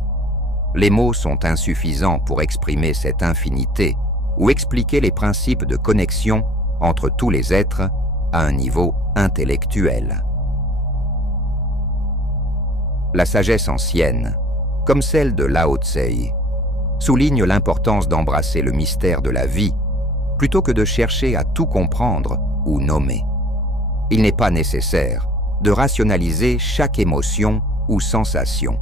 Les mots sont insuffisants pour exprimer cette infinité ou expliquer les principes de connexion entre tous les êtres à un niveau intellectuel. La sagesse ancienne, comme celle de Lao Tse, souligne l'importance d'embrasser le mystère de la vie plutôt que de chercher à tout comprendre ou nommer. Il n'est pas nécessaire de rationaliser chaque émotion ou sensation.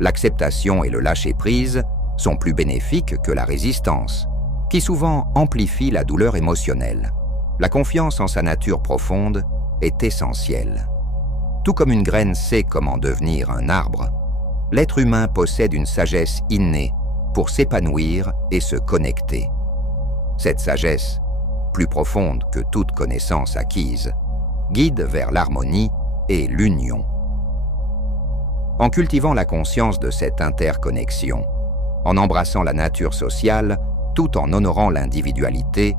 L'acceptation et le lâcher-prise sont plus bénéfiques que la résistance, qui souvent amplifie la douleur émotionnelle. La confiance en sa nature profonde est essentielle. Tout comme une graine sait comment devenir un arbre, l'être humain possède une sagesse innée pour s'épanouir et se connecter. Cette sagesse, plus profonde que toute connaissance acquise, guide vers l'harmonie et l'union. En cultivant la conscience de cette interconnexion, En embrassant la nature sociale, tout en honorant l'individualité,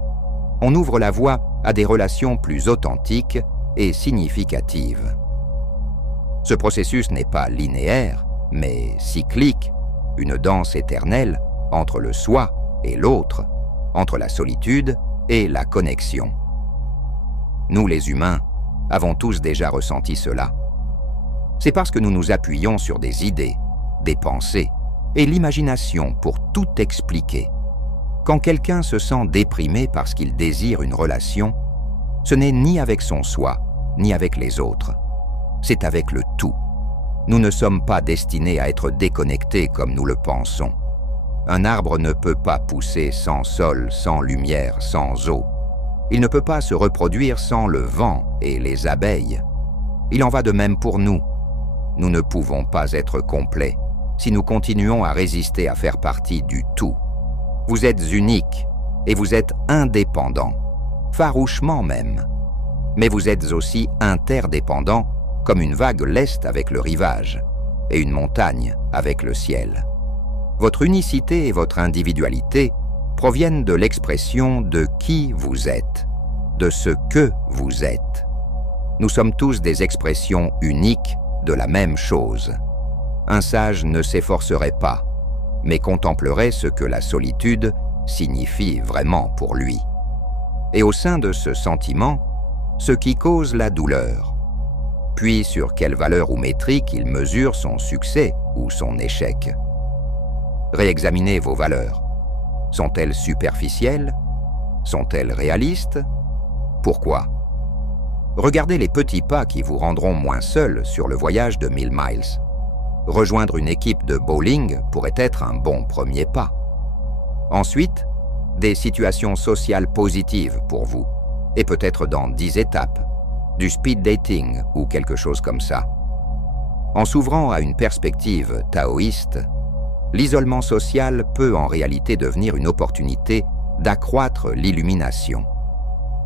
on ouvre la voie à des relations plus authentiques et significatives. Ce processus n'est pas linéaire, mais cyclique, une danse éternelle entre le soi et l'autre, entre la solitude et la connexion. Nous, les humains, avons tous déjà ressenti cela. C'est parce que nous nous appuyons sur des idées, des pensées et l'imagination pour tout expliquer. Quand quelqu'un se sent déprimé parce qu'il désire une relation, ce n'est ni avec son soi, ni avec les autres. C'est avec le tout. Nous ne sommes pas destinés à être déconnectés comme nous le pensons. Un arbre ne peut pas pousser sans sol, sans lumière, sans eau. Il ne peut pas se reproduire sans le vent et les abeilles. Il en va de même pour nous. Nous ne pouvons pas être complets si nous continuons à résister à faire partie du tout. Vous êtes unique et vous êtes indépendant, farouchement même. Mais vous êtes aussi interdépendant, comme une vague l'est avec le rivage et une montagne avec le ciel. Votre unicité et votre individualité proviennent de l'expression de qui vous êtes, de ce que vous êtes. Nous sommes tous des expressions uniques de la même chose. Un sage ne s'efforcerait pas, mais contemplerait ce que la solitude signifie vraiment pour lui. Et au sein de ce sentiment, ce qui cause la douleur. Puis sur quelle valeur ou métrique il mesure son succès ou son échec. Réexaminez vos valeurs. Sont-elles superficielles? Sont-elles réalistes? Pourquoi? Regardez les petits pas qui vous rendront moins seul sur le voyage de 1000 miles. Rejoindre une équipe de bowling pourrait être un bon premier pas. Ensuite, des situations sociales positives pour vous, et peut-être dans 10 étapes, du speed dating ou quelque chose comme ça. En s'ouvrant à une perspective taoïste, l'isolement social peut en réalité devenir une opportunité d'accroître l'illumination.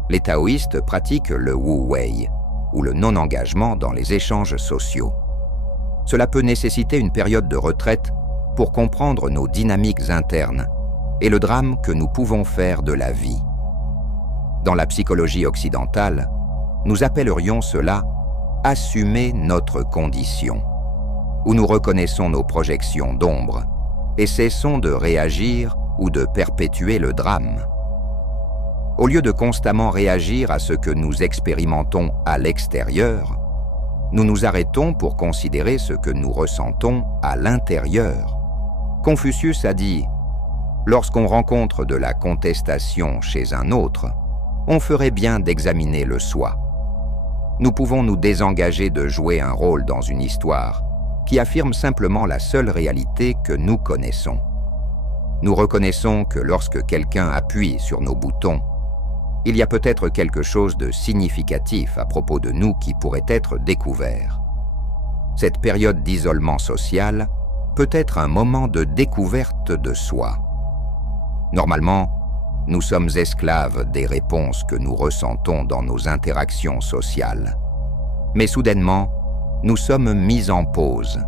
Les taoïstes pratiquent le Wu Wei, ou le non-engagement dans les échanges sociaux. Cela peut nécessiter une période de retraite pour comprendre nos dynamiques internes et le drame que nous pouvons faire de la vie. Dans la psychologie occidentale, nous appellerions cela « assumer notre condition », où nous reconnaissons nos projections d'ombre et cessons de réagir ou de perpétuer le drame. Au lieu de constamment réagir à ce que nous expérimentons à l'extérieur, nous nous arrêtons pour considérer ce que nous ressentons à l'intérieur. Confucius a dit « Lorsqu'on rencontre de la contestation chez un autre, on ferait bien d'examiner le soi. » Nous pouvons nous désengager de jouer un rôle dans une histoire qui affirme simplement la seule réalité que nous connaissons. Nous reconnaissons que lorsque quelqu'un appuie sur nos boutons, il y a peut-être quelque chose de significatif à propos de nous qui pourrait être découvert. Cette période d'isolement social peut être un moment de découverte de soi. Normalement, nous sommes esclaves des réponses que nous ressentons dans nos interactions sociales. Mais soudainement, nous sommes mis en pause.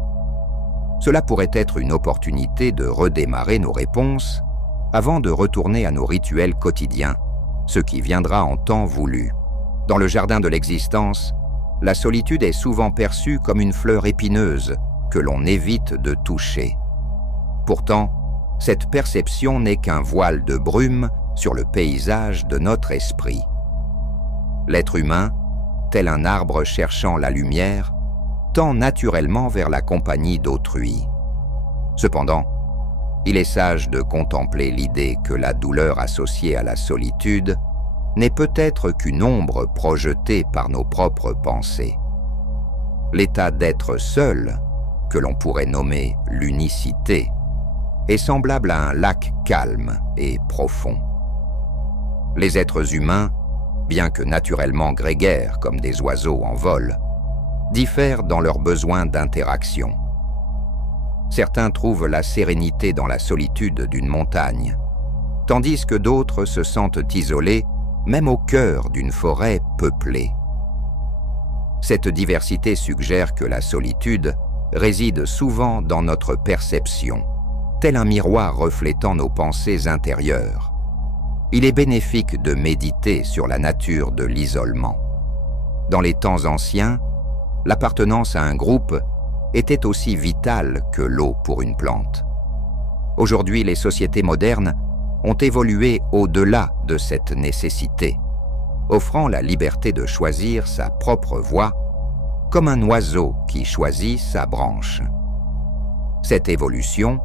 Cela pourrait être une opportunité de redémarrer nos réponses avant de retourner à nos rituels quotidiens, ce qui viendra en temps voulu. Dans le jardin de l'existence, la solitude est souvent perçue comme une fleur épineuse que l'on évite de toucher. Pourtant, cette perception n'est qu'un voile de brume sur le paysage de notre esprit. L'être humain, tel un arbre cherchant la lumière, tend naturellement vers la compagnie d'autrui. Cependant, il est sage de contempler l'idée que la douleur associée à la solitude n'est peut-être qu'une ombre projetée par nos propres pensées. L'état d'être seul, que l'on pourrait nommer l'unicité, est semblable à un lac calme et profond. Les êtres humains, bien que naturellement grégaires comme des oiseaux en vol, diffèrent dans leurs besoins d'interaction. Certains trouvent la sérénité dans la solitude d'une montagne, tandis que d'autres se sentent isolés même au cœur d'une forêt peuplée. Cette diversité suggère que la solitude réside souvent dans notre perception, tel un miroir reflétant nos pensées intérieures. Il est bénéfique de méditer sur la nature de l'isolement. Dans les temps anciens, l'appartenance à un groupe était aussi vitale que l'eau pour une plante. Aujourd'hui, les sociétés modernes ont évolué au-delà de cette nécessité, offrant la liberté de choisir sa propre voie, comme un oiseau qui choisit sa branche. Cette évolution,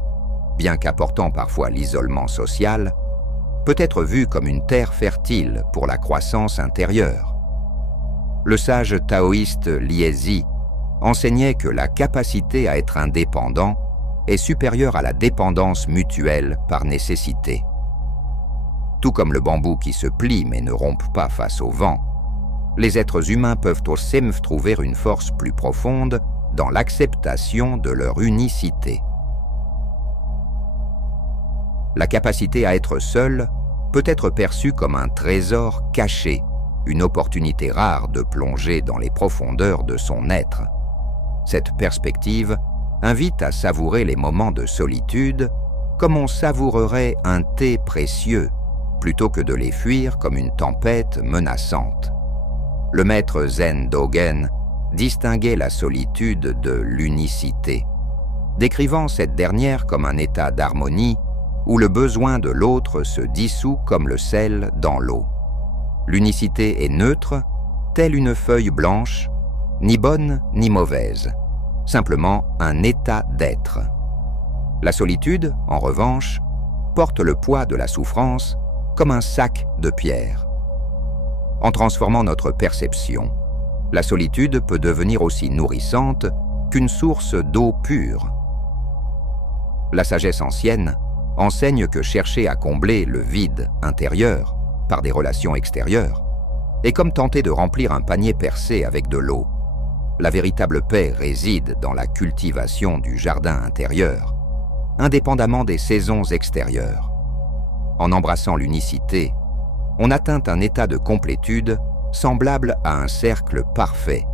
bien qu'apportant parfois l'isolement social, peut être vue comme une terre fertile pour la croissance intérieure. Le sage taoïste Liezi enseignait que la capacité à être indépendant est supérieure à la dépendance mutuelle par nécessité. Tout comme le bambou qui se plie mais ne rompt pas face au vent, les êtres humains peuvent aussi trouver une force plus profonde dans l'acceptation de leur unicité. La capacité à être seul peut être perçue comme un trésor caché, une opportunité rare de plonger dans les profondeurs de son être. Cette perspective invite à savourer les moments de solitude comme on savourerait un thé précieux, plutôt que de les fuir comme une tempête menaçante. Le maître Zen Dogen distinguait la solitude de l'unicité, décrivant cette dernière comme un état d'harmonie où le besoin de l'autre se dissout comme le sel dans l'eau. L'unicité est neutre, telle une feuille blanche, ni bonne ni mauvaise, simplement un état d'être. La solitude, en revanche, porte le poids de la souffrance comme un sac de pierre. En transformant notre perception, la solitude peut devenir aussi nourrissante qu'une source d'eau pure. La sagesse ancienne enseigne que chercher à combler le vide intérieur par des relations extérieures est comme tenter de remplir un panier percé avec de l'eau. La véritable paix réside dans la cultivation du jardin intérieur, indépendamment des saisons extérieures. En embrassant l'unicité, on atteint un état de complétude semblable à un cercle parfait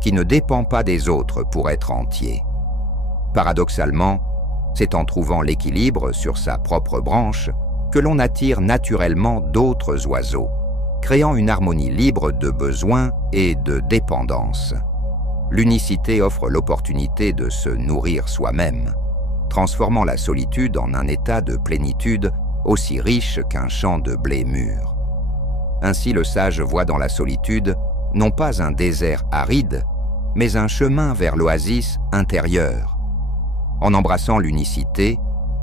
qui ne dépend pas des autres pour être entier. Paradoxalement, c'est en trouvant l'équilibre sur sa propre branche que l'on attire naturellement d'autres oiseaux, créant une harmonie libre de besoins et de dépendance. L'unicité offre l'opportunité de se nourrir soi-même, transformant la solitude en un état de plénitude aussi riche qu'un champ de blé mûr. Ainsi, le sage voit dans la solitude non pas un désert aride, mais un chemin vers l'oasis intérieure. En embrassant l'unicité,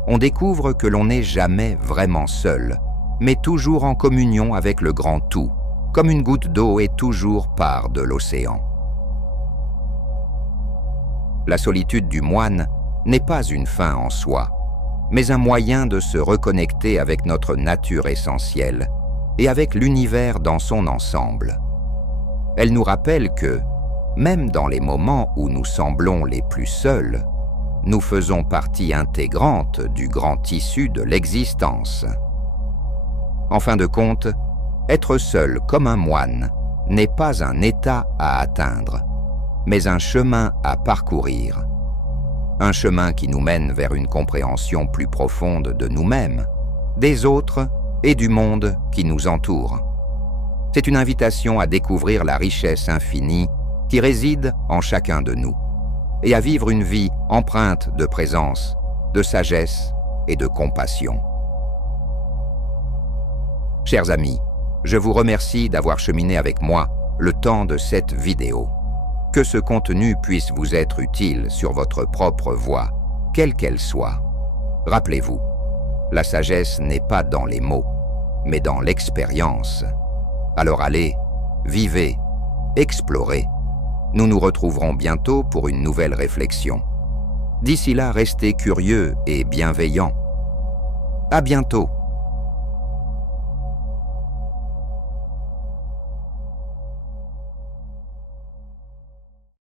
on découvre que l'on n'est jamais vraiment seul, mais toujours en communion avec le grand tout, comme une goutte d'eau est toujours part de l'océan. La solitude du moine n'est pas une fin en soi, mais un moyen de se reconnecter avec notre nature essentielle et avec l'univers dans son ensemble. Elle nous rappelle que, même dans les moments où nous semblons les plus seuls, nous faisons partie intégrante du grand tissu de l'existence. En fin de compte, être seul comme un moine n'est pas un état à atteindre, mais un chemin à parcourir. Un chemin qui nous mène vers une compréhension plus profonde de nous-mêmes, des autres et du monde qui nous entoure. C'est une invitation à découvrir la richesse infinie qui réside en chacun de nous et à vivre une vie empreinte de présence, de sagesse et de compassion. Chers amis, je vous remercie d'avoir cheminé avec moi le temps de cette vidéo. Que ce contenu puisse vous être utile sur votre propre voie, quelle qu'elle soit. Rappelez-vous, la sagesse n'est pas dans les mots, mais dans l'expérience. Alors allez, vivez, explorez. Nous nous retrouverons bientôt pour une nouvelle réflexion. D'ici là, restez curieux et bienveillants. À bientôt.